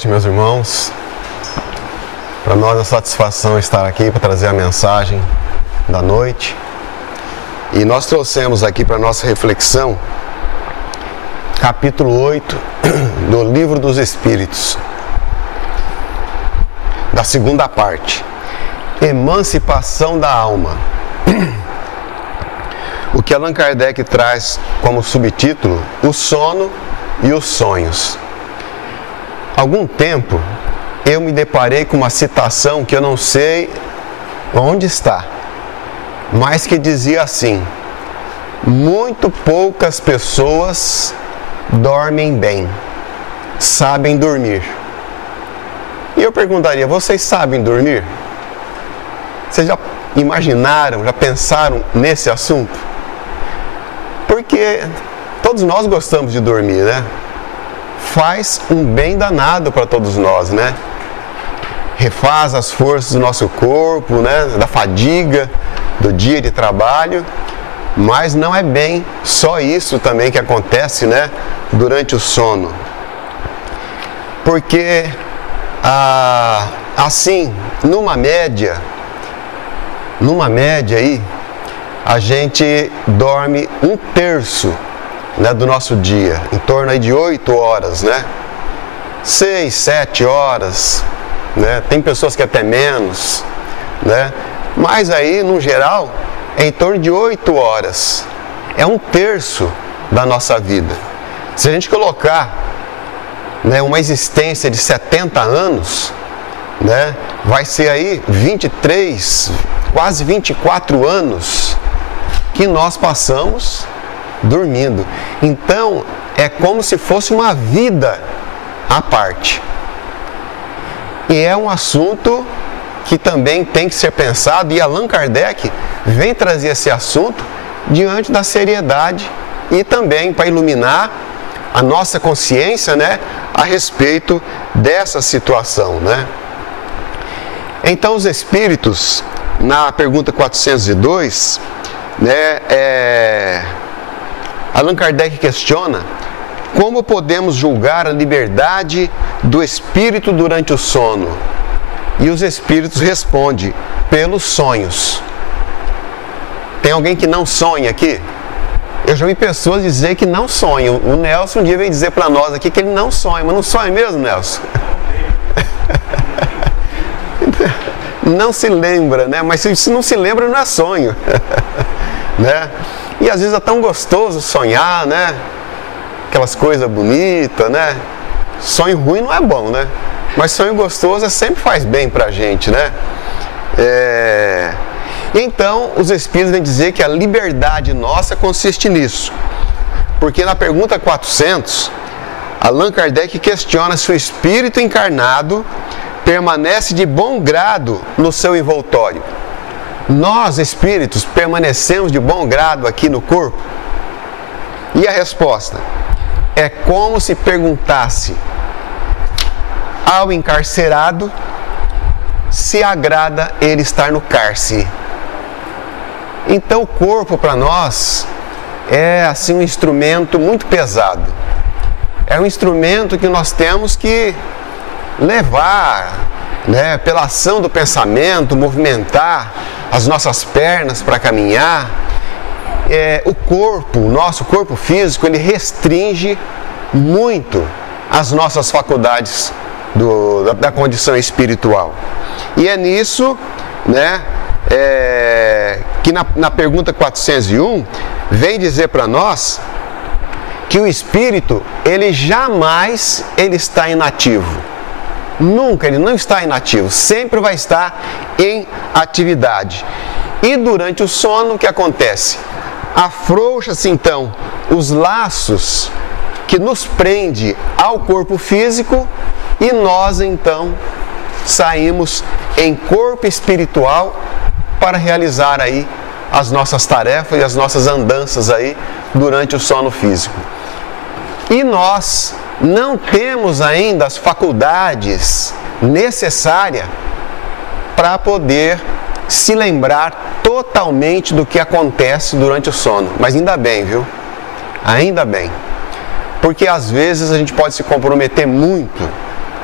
noite, meus irmãos. Para nós é uma satisfação estar aqui para trazer a mensagem da noite. E nós trouxemos aqui para nossa reflexão capítulo 8 do Livro dos Espíritos, da segunda parte, Emancipação da Alma. O que Allan Kardec traz como subtítulo, o sono e os sonhos. Há algum tempo eu me deparei com uma citação que eu não sei onde está, mas que dizia assim: muito poucas pessoas dormem bem, sabem dormir. E eu perguntaria, vocês sabem dormir? Vocês já imaginaram, já pensaram nesse assunto? Porque todos nós gostamos de dormir, né? Faz um bem danado para todos nós, né? Refaz as forças do nosso corpo, né? Da fadiga do dia de trabalho. Mas não é bem só isso também que acontece, né? Durante o sono. Porque, assim, numa média aí, a gente dorme 1/3, né, do nosso dia, em torno aí de 8 horas, né? 6, 7 horas, né? Tem pessoas que até menos, né? Mas aí, no geral, é em torno de 8 horas. É 1/3 da nossa vida. Se a gente colocar, né, uma existência de 70 anos, né, vai ser aí 23, quase 24 anos que nós passamos dormindo. Então, é como se fosse uma vida à parte. E é um assunto que também tem que ser pensado, e Allan Kardec vem trazer esse assunto diante da seriedade e também para iluminar a nossa consciência, né, a respeito dessa situação, né? Então, os espíritos, na pergunta 402, né, Allan Kardec questiona como podemos julgar a liberdade do espírito durante o sono. E os espíritos respondem pelos sonhos. Tem alguém que não sonha aqui? Eu já vi pessoas dizer que não sonham. O Nelson um dia veio dizer para nós aqui que ele não sonha. Mas não sonha mesmo, Nelson? Não se lembra, né? Mas se não se lembra, não é sonho. Né? E às vezes é tão gostoso sonhar, né? Aquelas coisas bonitas, né? Sonho ruim não é bom, né? Mas sonho gostoso sempre faz bem pra gente, né? Então, os espíritos vêm dizer que a liberdade nossa consiste nisso. Porque na pergunta 400, Allan Kardec questiona se o espírito encarnado permanece de bom grado no seu envoltório. Nós, espíritos, permanecemos de bom grado aqui no corpo? E a resposta é como se perguntasse ao encarcerado se agrada ele estar no cárcere. Então o corpo para nós é assim um instrumento muito pesado. É um instrumento que nós temos que levar, né, pela ação do pensamento, movimentar as nossas pernas para caminhar. O nosso corpo físico, ele restringe muito as nossas faculdades da condição espiritual. E é nisso, né, que na pergunta 401 vem dizer para nós que o espírito, ele jamais está inativo. Nunca, ele não está inativo, sempre vai estar em atividade. E durante o sono, o que acontece? Afrouxa-se então os laços que nos prende ao corpo físico e nós então saímos em corpo espiritual para realizar aí as nossas tarefas e as nossas andanças aí durante o sono físico. E nós não temos ainda as faculdades necessárias para poder se lembrar totalmente do que acontece durante o sono. Mas ainda bem, viu? Ainda bem. Porque às vezes a gente pode se comprometer muito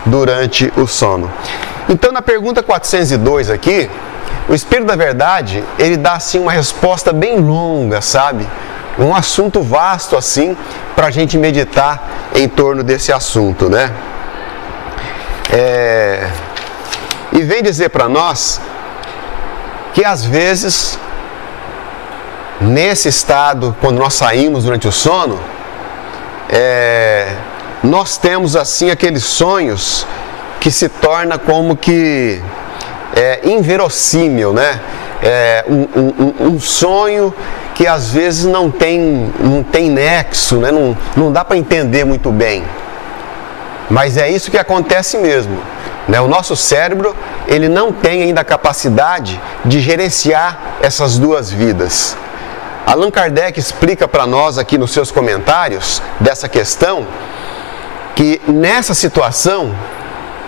durante o sono. Então, na pergunta 402 aqui, o Espírito da Verdade, ele dá assim uma resposta bem longa, sabe? Um assunto vasto assim, para a gente meditar em torno desse assunto, né? E vem dizer para nós que às vezes, nesse estado, quando nós saímos durante o sono, nós temos assim aqueles sonhos que se torna como que inverossímil, né? Um sonho que às vezes não tem nexo, né? Não dá para entender muito bem. Mas é isso que acontece mesmo, né? O nosso cérebro, ele não tem ainda a capacidade de gerenciar essas duas vidas. Allan Kardec explica para nós aqui nos seus comentários dessa questão, que nessa situação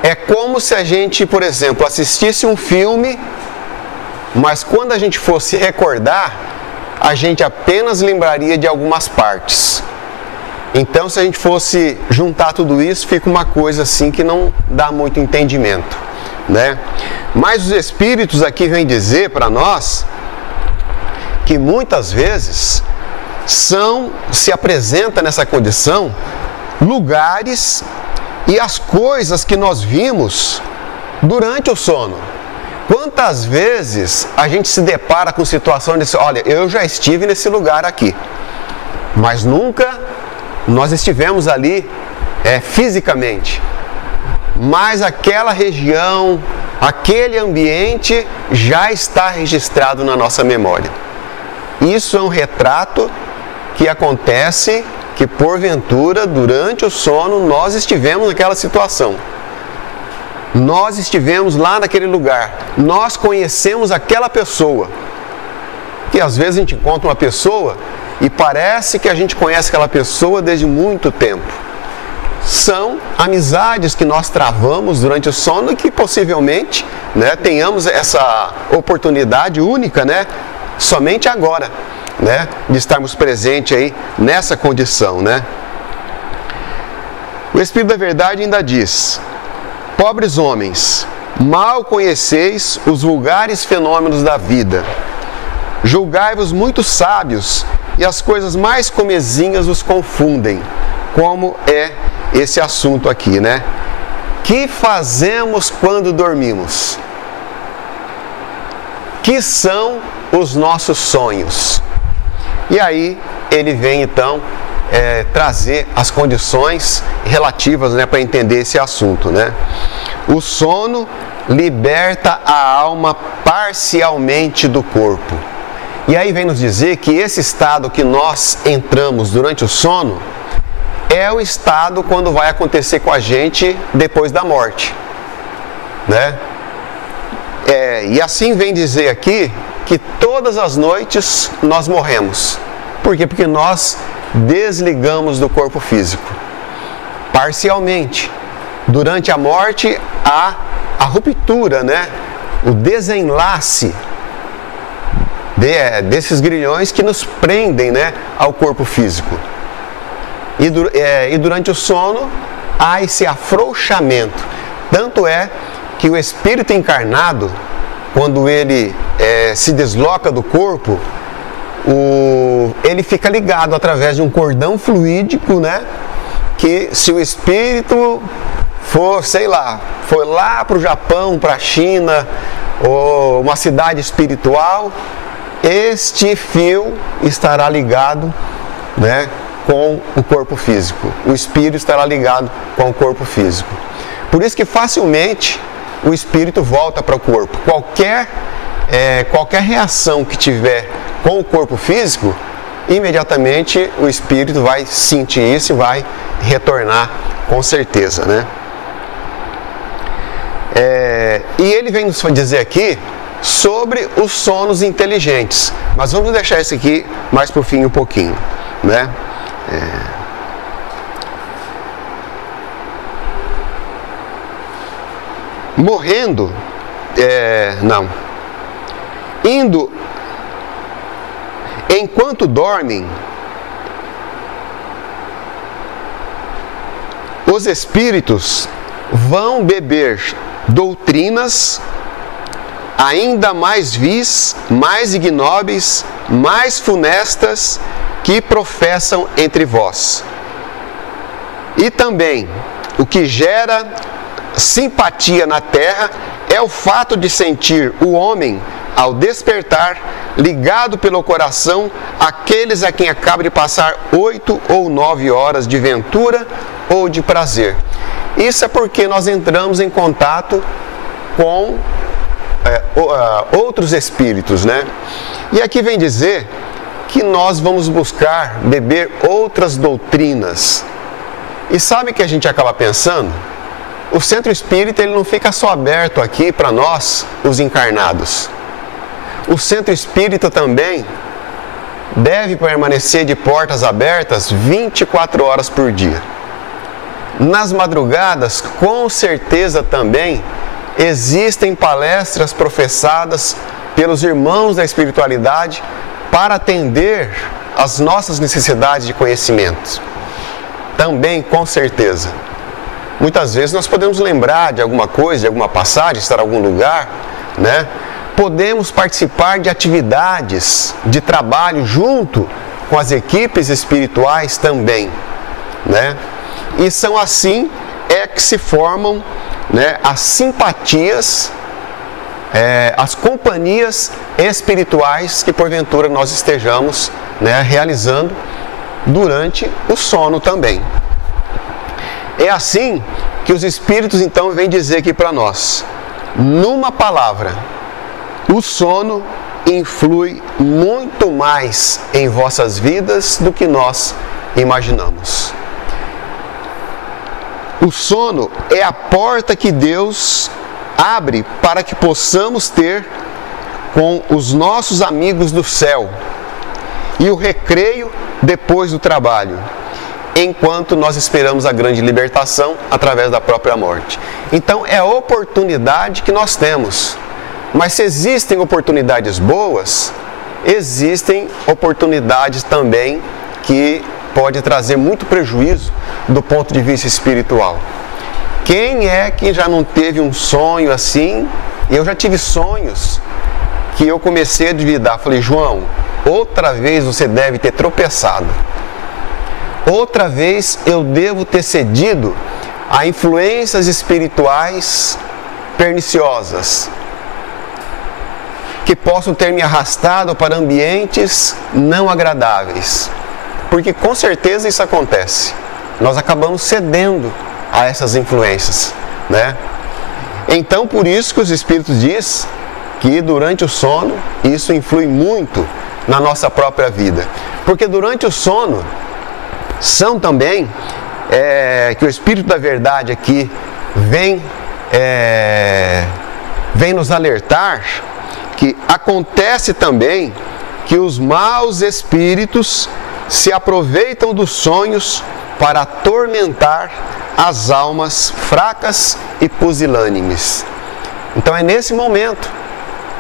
é como se a gente, por exemplo, assistisse um filme, mas quando a gente fosse recordar, a gente apenas lembraria de algumas partes. Então, se a gente fosse juntar tudo isso, fica uma coisa assim que não dá muito entendimento, né? Mas os Espíritos aqui vêm dizer para nós que muitas vezes se apresenta nessa condição lugares e as coisas que nós vimos durante o sono. Quantas vezes a gente se depara com situações de, olha, eu já estive nesse lugar aqui, mas nunca nós estivemos ali fisicamente. Mas aquela região, aquele ambiente já está registrado na nossa memória. Isso é um retrato que acontece, que porventura, durante o sono, nós estivemos naquela situação. Nós estivemos lá naquele lugar. Nós conhecemos aquela pessoa. Que às vezes a gente encontra uma pessoa e parece que a gente conhece aquela pessoa desde muito tempo. São amizades que nós travamos durante o sono e que possivelmente, né, tenhamos essa oportunidade única, né, somente agora, né, de estarmos presentes aí nessa condição, né? O Espírito da Verdade ainda diz: pobres homens, mal conheceis os vulgares fenômenos da vida. Julgai-vos muito sábios e as coisas mais comezinhas os confundem. Como é esse assunto aqui, né? Que fazemos quando dormimos? Que são os nossos sonhos? E aí ele vem então trazer as condições relativas, né, para entender esse assunto, né? O sono liberta a alma parcialmente do corpo. E aí vem nos dizer que esse estado que nós entramos durante o sono é o estado quando vai acontecer com a gente depois da morte, né? E assim vem dizer aqui que todas as noites nós morremos. Por quê? Porque nós desligamos do corpo físico, parcialmente. Durante a morte, há a ruptura, né? O desenlace desses grilhões que nos prendem, né, ao corpo físico. E durante o sono, há esse afrouxamento. Tanto é que o espírito encarnado, quando ele se desloca do corpo, ele fica ligado através de um cordão fluídico, né? Que se o espírito for, sei lá, foi lá para o Japão, para a China, ou uma cidade espiritual, este fio estará ligado, né, com o corpo físico. O espírito estará ligado com o corpo físico. Por isso que facilmente o espírito volta para o corpo. Qualquer reação que tiver com o corpo físico, imediatamente o espírito vai sentir isso e vai retornar com certeza, né? E ele vem nos dizer aqui sobre os sonos inteligentes, mas vamos deixar isso aqui mais para o fim um pouquinho, né? Morrendo, indo, enquanto dormem, os espíritos vão beber doutrinas ainda mais vis, mais ignóbeis, mais funestas, que professam entre vós. E também, o que gera simpatia na terra é o fato de sentir o homem, ao despertar, ligado pelo coração àqueles a quem acaba de passar 8 ou 9 horas de ventura ou de prazer. Isso é porque nós entramos em contato com outros espíritos, né? E aqui vem dizer que nós vamos buscar beber outras doutrinas. E sabe o que a gente acaba pensando? O centro espírita ele não fica só aberto aqui para nós, os encarnados. O centro espírita também deve permanecer de portas abertas 24 horas por dia. Nas madrugadas, com certeza também, existem palestras professadas pelos irmãos da espiritualidade para atender às nossas necessidades de conhecimento. Também, com certeza. Muitas vezes nós podemos lembrar de alguma coisa, de alguma passagem, estar em algum lugar, né? Podemos participar de atividades de trabalho junto com as equipes espirituais também, né? E são assim que se formam, né, as simpatias, as companhias espirituais que porventura nós estejamos, né, realizando durante o sono também. É assim que os espíritos então vêm dizer aqui para nós, numa palavra, o sono influi muito mais em vossas vidas do que nós imaginamos. O sono é a porta que Deus abre para que possamos ter com os nossos amigos do céu e o recreio depois do trabalho, enquanto nós esperamos a grande libertação através da própria morte. Então é a oportunidade que nós temos. Mas se existem oportunidades boas, existem oportunidades também que podem trazer muito prejuízo do ponto de vista espiritual. Quem é que já não teve um sonho assim? Eu já tive sonhos que eu comecei a duvidar. Falei, João, outra vez você deve ter tropeçado. Outra vez eu devo ter cedido a influências espirituais perniciosas, que possam ter me arrastado para ambientes não agradáveis. Porque com certeza isso acontece. Nós acabamos cedendo a essas influências, né? Então, por isso que os Espíritos dizem que durante o sono, isso influi muito na nossa própria vida. Porque durante o sono, são também, que o Espírito da Verdade aqui vem nos alertar, que acontece também que os maus espíritos se aproveitam dos sonhos para atormentar as almas fracas e pusilânimes. Então é nesse momento,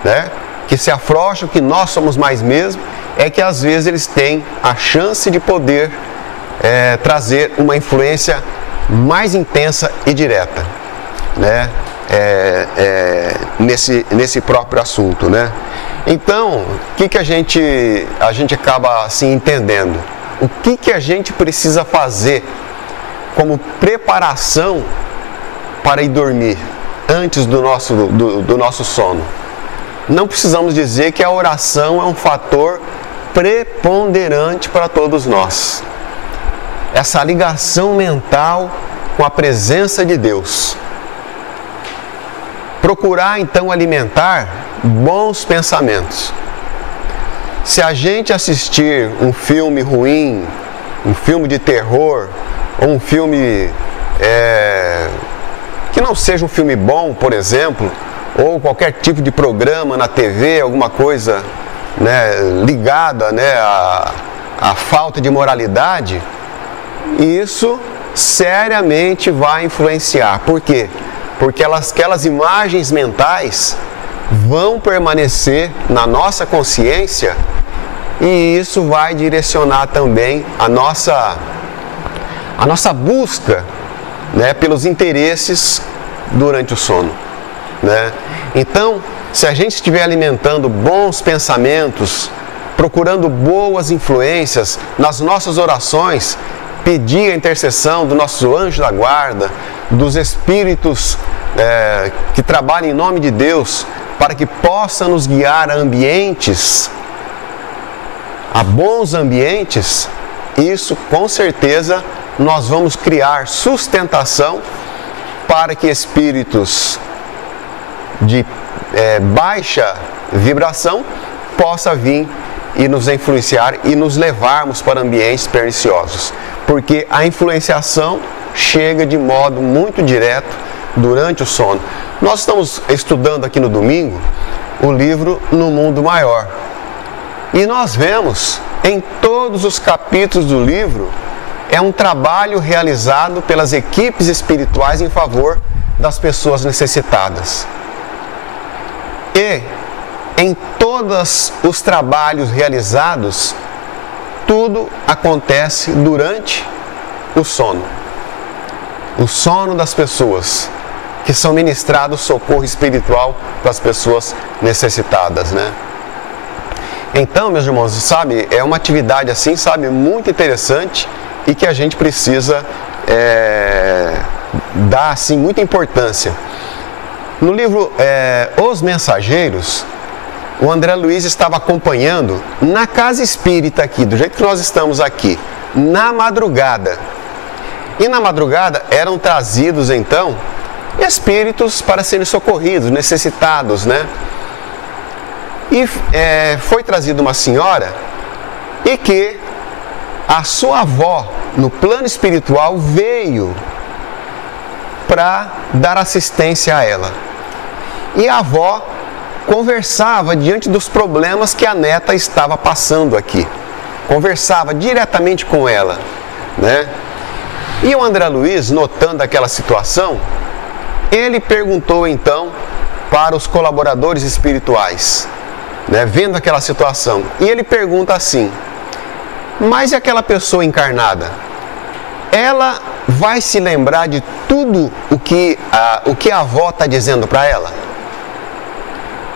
né, que se afrouxam, que nós somos mais mesmo, é que às vezes eles têm a chance de poder trazer uma influência mais intensa e direta, né, nesse próprio assunto, né? Então, o que a gente acaba assim entendendo? O que a gente precisa fazer como preparação para ir dormir antes do nosso sono? Não precisamos dizer que a oração é um fator preponderante para todos nós. Essa ligação mental com a presença de Deus. Procurar então alimentar bons pensamentos. Se a gente assistir um filme ruim, um filme de terror, ou um filme que não seja um filme bom, por exemplo, ou qualquer tipo de programa na TV, alguma coisa, né, ligada, né, à falta de moralidade, isso seriamente vai influenciar. Por quê? Porque aquelas imagens mentais vão permanecer na nossa consciência e isso vai direcionar também a nossa busca né, pelos interesses durante o sono, né? Então, se a gente estiver alimentando bons pensamentos, procurando boas influências nas nossas orações, pedir a intercessão do nosso anjo da guarda, dos espíritos que trabalham em nome de Deus, para que possa nos guiar a bons ambientes, isso com certeza nós vamos criar sustentação para que espíritos de baixa vibração possa vir e nos influenciar e nos levarmos para ambientes perniciosos, porque a influenciação chega de modo muito direto durante o sono. Nós estamos estudando aqui no domingo o livro No Mundo Maior, e nós vemos em todos os capítulos do livro é um trabalho realizado pelas equipes espirituais em favor das pessoas necessitadas. E em todos os trabalhos realizados, tudo acontece durante o sono. O sono das pessoas, que são ministrados socorro espiritual para as pessoas necessitadas, né? Então, meus irmãos, sabe, é uma atividade assim, sabe, muito interessante e que a gente precisa dar, assim, muita importância. No livro Os Mensageiros, o André Luiz estava acompanhando na casa espírita aqui, do jeito que nós estamos aqui, na madrugada. E na madrugada eram trazidos, então, espíritos para serem socorridos, necessitados, né? E foi trazida uma senhora e que a sua avó, no plano espiritual, veio para dar assistência a ela. E a avó conversava diante dos problemas que a neta estava passando aqui. Conversava diretamente com ela, né? E o André Luiz, notando aquela situação, ele perguntou então para os colaboradores espirituais, né, vendo aquela situação, e ele pergunta assim: mas e aquela pessoa encarnada? Ela vai se lembrar de tudo o que a avó está dizendo para ela?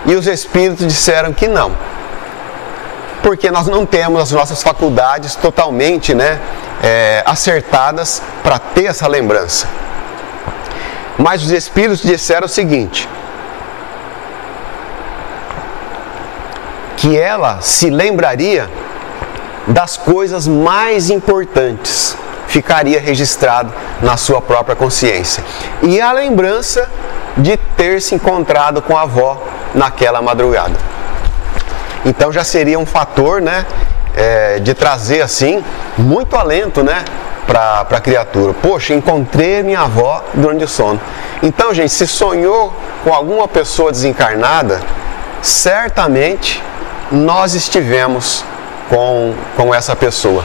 E os espíritos disseram que não, porque nós não temos as nossas faculdades totalmente, né, acertadas para ter essa lembrança. Mas os espíritos disseram o seguinte: que ela se lembraria das coisas mais importantes, ficaria registrado na sua própria consciência. E a lembrança de ter se encontrado com a avó naquela madrugada. Então já seria um fator, né, de trazer assim muito alento, né, para a criatura. Poxa, encontrei minha avó durante o sono. Então, gente, se sonhou com alguma pessoa desencarnada, certamente nós estivemos com essa pessoa.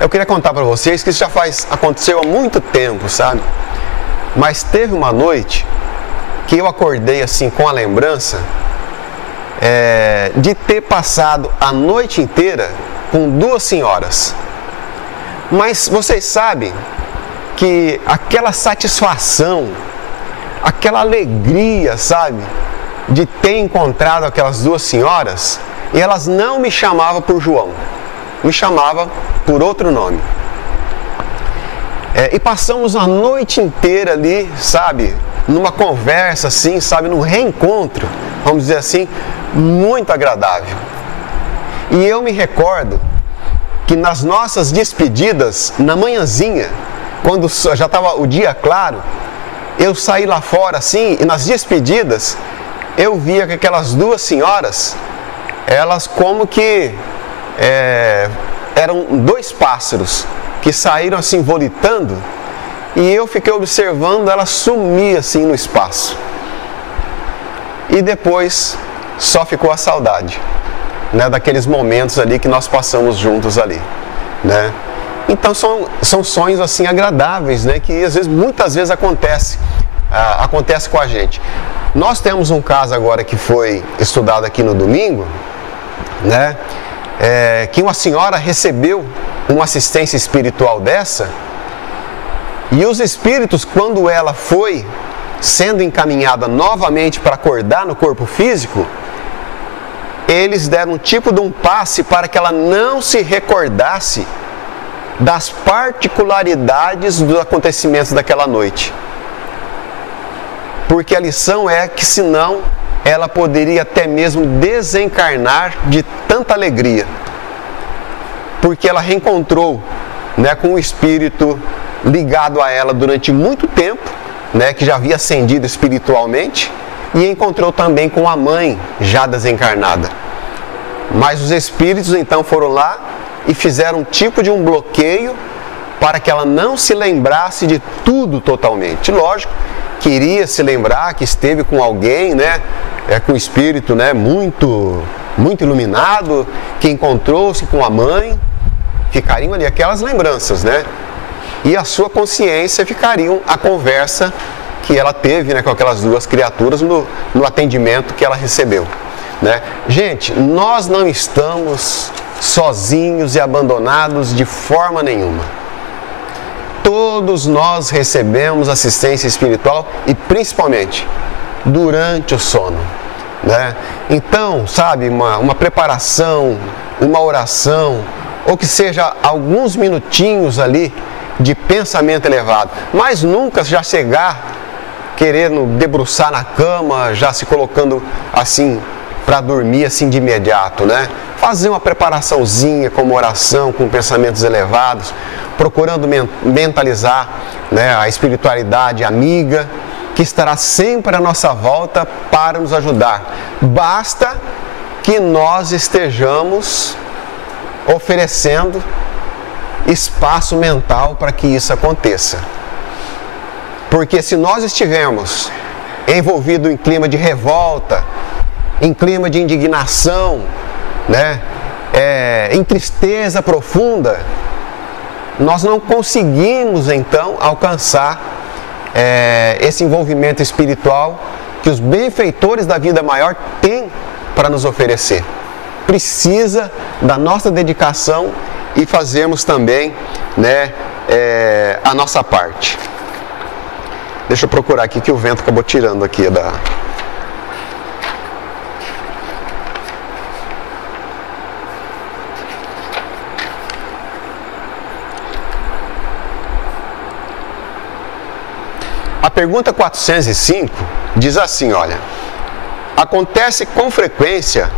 Eu queria contar para vocês que isso aconteceu há muito tempo, sabe? Mas teve uma noite que eu acordei assim com a lembrança de ter passado a noite inteira com duas senhoras. Mas vocês sabem que aquela satisfação, aquela alegria, sabe, de ter encontrado aquelas duas senhoras, e elas não me chamavam por João, me chamavam por outro nome. E passamos a noite inteira ali, sabe, numa conversa assim, sabe, num reencontro, vamos dizer assim, muito agradável. E eu me recordo que nas nossas despedidas, na manhãzinha, quando já estava o dia claro, eu saí lá fora assim, e nas despedidas, eu via que aquelas duas senhoras, elas como que eram dois pássaros que saíram assim volitando, e eu fiquei observando ela sumir assim no espaço. E depois só ficou a saudade, né, daqueles momentos ali que nós passamos juntos ali, né? Então são sonhos assim agradáveis, né, que muitas vezes acontece com a gente. Nós temos um caso agora que foi estudado aqui no domingo, né, que uma senhora recebeu uma assistência espiritual dessa, E os espíritos, quando ela foi sendo encaminhada novamente para acordar no corpo físico, eles deram um tipo de um passe para que ela não se recordasse das particularidades dos acontecimentos daquela noite. Porque a lição é que senão ela poderia até mesmo desencarnar de tanta alegria. Porque ela reencontrou, né, com o espírito ligado a ela durante muito tempo, né, que já havia ascendido espiritualmente, e encontrou também com a mãe já desencarnada. Mas os espíritos então foram lá e fizeram um tipo de um bloqueio para que ela não se lembrasse de tudo totalmente. Lógico, queria se lembrar que esteve com alguém, né, com o espírito, né, muito iluminado, que encontrou-se com a mãe, ficariam ali aquelas lembranças, né? E a sua consciência ficariam a conversa que ela teve, né, com aquelas duas criaturas no atendimento que ela recebeu, né? Gente, nós não estamos sozinhos e abandonados de forma nenhuma. Todos nós recebemos assistência espiritual e principalmente durante o sono, né? Então, sabe, uma preparação, uma oração, ou que seja alguns minutinhos ali de pensamento elevado, mas nunca já chegar querendo debruçar na cama, já se colocando assim para dormir assim de imediato, né? Fazer uma preparaçãozinha com uma oração, com pensamentos elevados, procurando mentalizar, né, a espiritualidade amiga que estará sempre à nossa volta para nos ajudar. Basta que nós estejamos oferecendo espaço mental para que isso aconteça. Porque se nós estivermos envolvidos em clima de revolta, em clima de indignação, né, em tristeza profunda, nós não conseguimos então alcançar esse envolvimento espiritual que os benfeitores da vida maior têm para nos oferecer. Precisa da nossa dedicação e fazermos também, né, a nossa parte. Deixa eu procurar aqui que o vento acabou tirando aqui da... A pergunta 405 diz assim, olha: acontece com frequência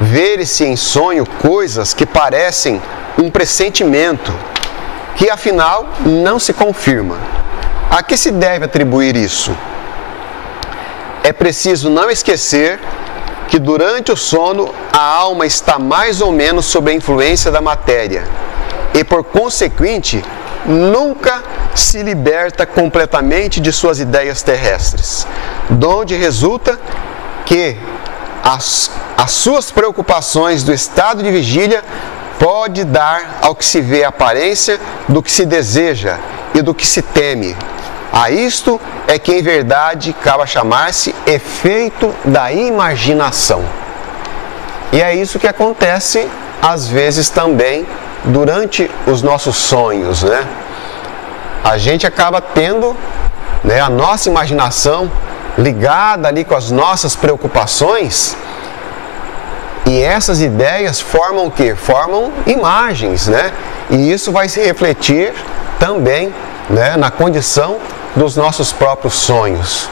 ver-se em sonho coisas que parecem um pressentimento, que afinal não se confirma. A que se deve atribuir isso? É preciso não esquecer que durante o sono a alma está mais ou menos sob a influência da matéria e, por consequente, nunca se liberta completamente de suas ideias terrestres, donde resulta que as suas preocupações do estado de vigília pode dar ao que se vê a aparência do que se deseja e do que se teme. A isto é que em verdade cabe chamar-se efeito da imaginação. E é isso que acontece às vezes também durante os nossos sonhos, né? A gente acaba tendo, né, a nossa imaginação ligada ali com as nossas preocupações, e essas ideias formam o quê? Formam imagens, né? E isso vai se refletir também, né, na condição dos nossos próprios sonhos.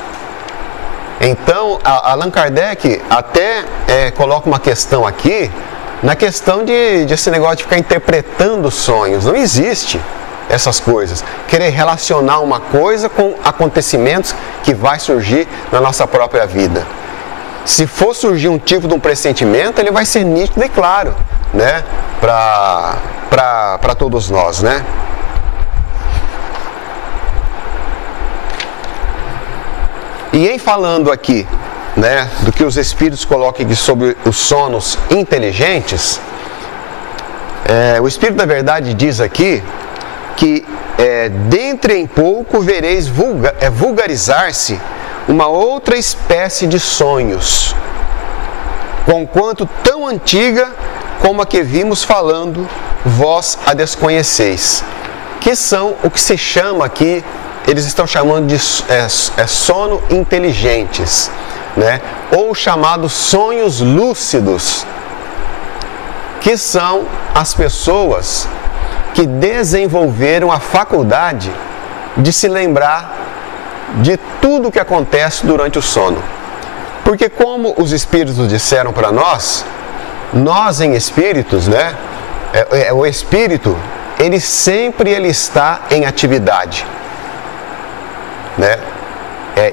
Então, Allan Kardec até coloca uma questão aqui, na questão de esse negócio de ficar interpretando sonhos. Não existe essas coisas. Querer relacionar uma coisa com acontecimentos que vai surgir na nossa própria vida. Se for surgir um tipo de um pressentimento, ele vai ser nítido e claro, né, para todos nós, né? E em falando aqui, né, do que os espíritos colocam aqui sobre os sonos inteligentes, o Espírito da Verdade diz aqui que dentre em pouco vereis vulgarizar-se uma outra espécie de sonhos, conquanto tão antiga como a que vimos falando, vós a desconheceis, que são o que se chama aqui, eles estão chamando de sono inteligentes, né? Ou chamados sonhos lúcidos, que são as pessoas que desenvolveram a faculdade de se lembrar de tudo o que acontece durante o sono. Porque como os espíritos disseram para nós em espíritos, né? O espírito, ele sempre está em atividade, né?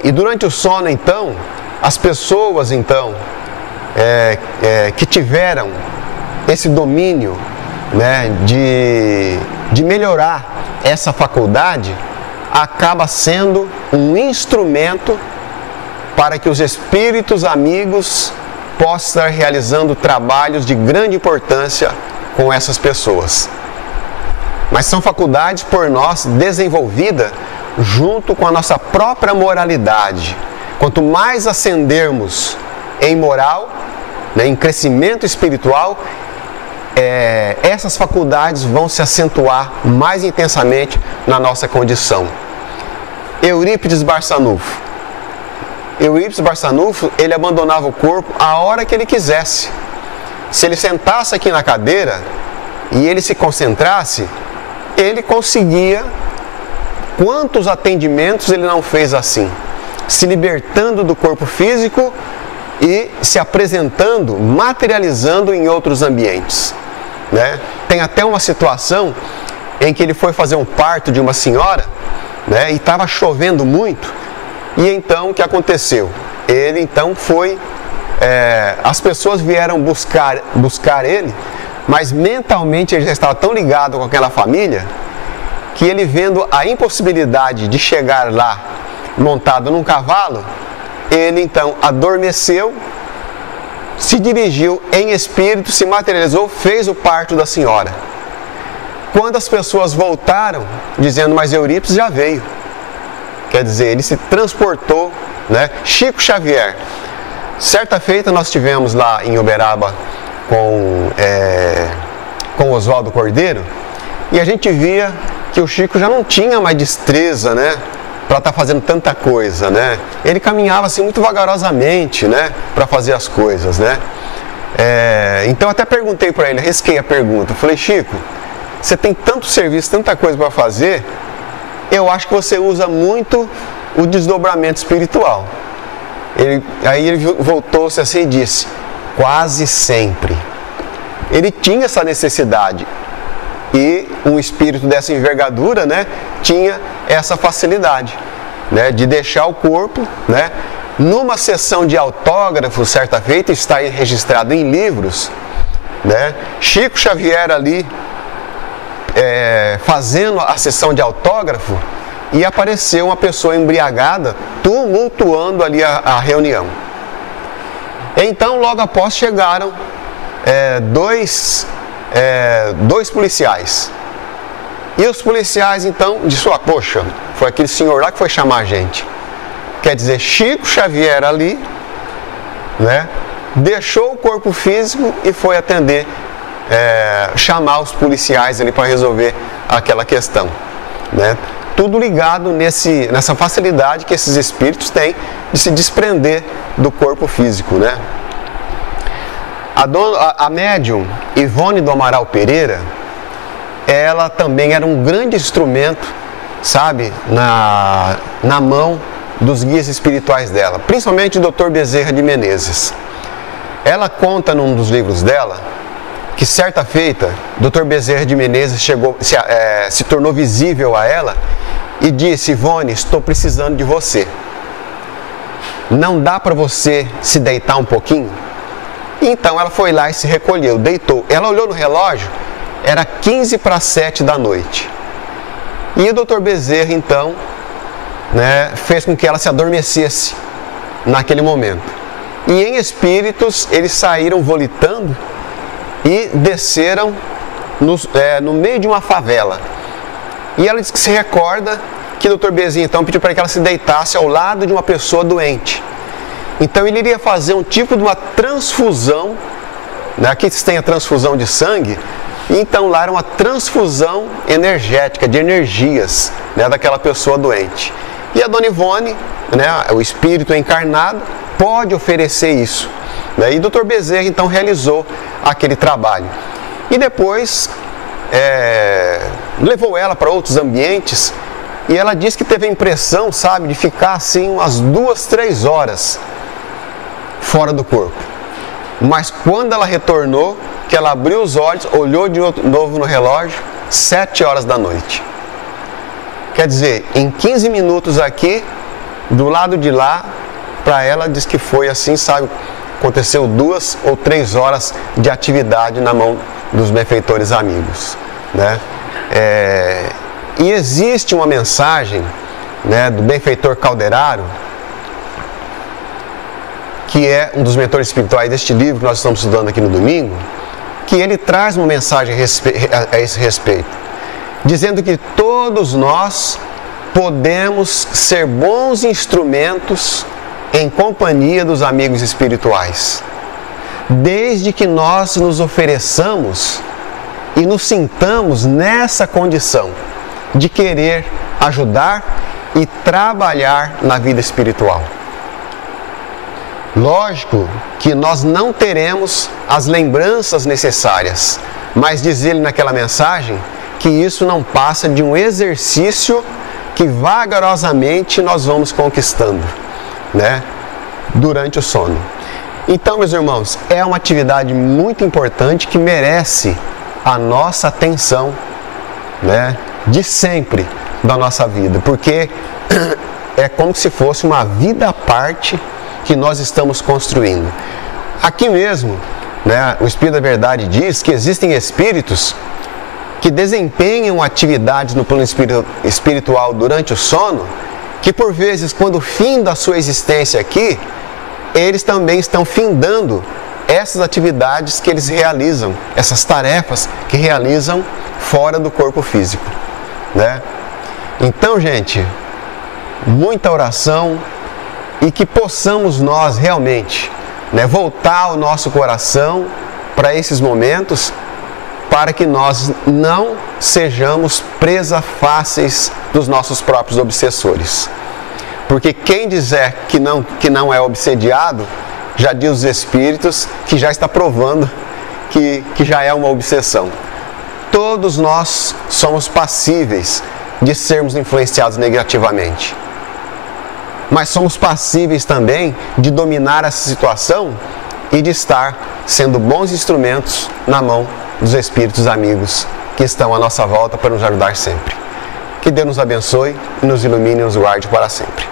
E durante o sono, então, as pessoas, então, que tiveram esse domínio, né, de melhorar essa faculdade, acaba sendo um instrumento para que os espíritos amigos possam estar realizando trabalhos de grande importância com essas pessoas. Mas são faculdades por nós desenvolvidas junto com a nossa própria moralidade. Quanto mais ascendermos em moral, né, em crescimento espiritual, essas faculdades vão se acentuar mais intensamente na nossa condição. Eurípides Barçanufo. Eurípides Barçanufo, ele abandonava o corpo a hora que ele quisesse. Se ele sentasse aqui na cadeira e ele se concentrasse, ele conseguia. Quantos atendimentos ele não fez assim? Se libertando do corpo físico e se apresentando, materializando em outros ambientes, né? Tem até uma situação em que ele foi fazer um parto de uma senhora, né? E estava chovendo muito. E então o que aconteceu? Ele então foi, as pessoas vieram buscar ele, mas mentalmente ele já estava tão ligado com aquela família, que ele, vendo a impossibilidade de chegar lá montado num cavalo, ele então adormeceu, se dirigiu em espírito, se materializou, fez o parto da senhora. Quando as pessoas voltaram, dizendo, mas Eurípides já veio. Quer dizer, ele se transportou, né? Chico Xavier. Certa feita nós tivemos lá em Uberaba com Oswaldo Cordeiro, e a gente via que o Chico já não tinha mais destreza, né, para estar fazendo tanta coisa, né? Ele caminhava assim muito vagarosamente, né, para fazer as coisas, né? Então até perguntei para ele, arrisquei a pergunta, falei, Chico, você tem tanto serviço, tanta coisa para fazer, eu acho que você usa muito o desdobramento espiritual. Aí ele voltou-se assim e disse, quase sempre. Ele tinha essa necessidade. E um espírito dessa envergadura, né, tinha essa facilidade, né, de deixar o corpo, né, numa sessão de autógrafo, certa feita, está registrado em livros, né, Chico Xavier ali fazendo a sessão de autógrafo, e apareceu uma pessoa embriagada tumultuando ali a reunião. Então logo após chegaram dois policiais. E os policiais então disseram, poxa, foi aquele senhor lá que foi chamar a gente. Quer dizer, Chico Xavier ali, né, deixou o corpo físico e foi atender, chamar os policiais ali para resolver aquela questão, né? Tudo ligado nessa facilidade que esses espíritos têm de se desprender do corpo físico, né? A médium Ivone do Amaral Pereira, ela também era um grande instrumento, sabe, na mão dos guias espirituais dela, principalmente o Dr. Bezerra de Menezes. Ela conta num dos livros dela que certa feita, Dr. Bezerra de Menezes se tornou visível a ela e disse, Ivone, estou precisando de você. Não dá para você se deitar um pouquinho? Então ela foi lá e se recolheu, deitou. Ela olhou no relógio, era 6:45 da noite. E o Dr. Bezerra, então, né, fez com que ela se adormecesse naquele momento. E em espíritos, eles saíram volitando e desceram no meio de uma favela. E ela diz que se recorda que o Dr. Bezerra, então, pediu para que ela se deitasse ao lado de uma pessoa doente. Então ele iria fazer um tipo de uma transfusão, né? Aqui tem a transfusão de sangue, E então lá era uma transfusão energética, de energias, né, daquela pessoa doente. E a Dona Ivone, né, o espírito encarnado, pode oferecer isso. Né? E o Dr. Bezerra então realizou aquele trabalho. E depois levou ela para outros ambientes e ela disse que teve a impressão, sabe, de ficar assim umas 2, 3 horas fora do corpo. Mas quando ela retornou, que ela abriu os olhos, olhou de novo no relógio, 7 horas da noite. Quer dizer, em 15 minutos aqui, do lado de lá, para ela diz que foi assim, sabe, aconteceu 2 ou 3 horas de atividade na mão dos benfeitores amigos, né? E existe uma mensagem, né, do benfeitor Calderaro, que é um dos mentores espirituais deste livro que nós estamos estudando aqui no domingo, que ele traz uma mensagem a esse respeito, dizendo que todos nós podemos ser bons instrumentos em companhia dos amigos espirituais, desde que nós nos ofereçamos e nos sintamos nessa condição de querer ajudar e trabalhar na vida espiritual. Lógico que nós não teremos as lembranças necessárias, mas diz ele naquela mensagem que isso não passa de um exercício que vagarosamente nós vamos conquistando, né, durante o sono. Então, meus irmãos, é uma atividade muito importante que merece a nossa atenção, né, de sempre da nossa vida, porque é como se fosse uma vida à parte que nós estamos construindo. Aqui mesmo, né, o Espírito da Verdade diz que existem espíritos que desempenham atividades no plano espiritual durante o sono, que por vezes, quando finda a sua existência aqui, eles também estão findando essas atividades que eles realizam, essas tarefas que realizam fora do corpo físico, né? Então, gente, muita oração e que possamos nós realmente, né, voltar o nosso coração para esses momentos, para que nós não sejamos presa fáceis dos nossos próprios obsessores. Porque quem dizer que não é obsediado, já diz os espíritos que já está provando que já é uma obsessão. Todos nós somos passíveis de sermos influenciados negativamente. Mas somos passíveis também de dominar essa situação e de estar sendo bons instrumentos na mão dos espíritos amigos que estão à nossa volta para nos ajudar sempre. Que Deus nos abençoe e nos ilumine e nos guarde para sempre.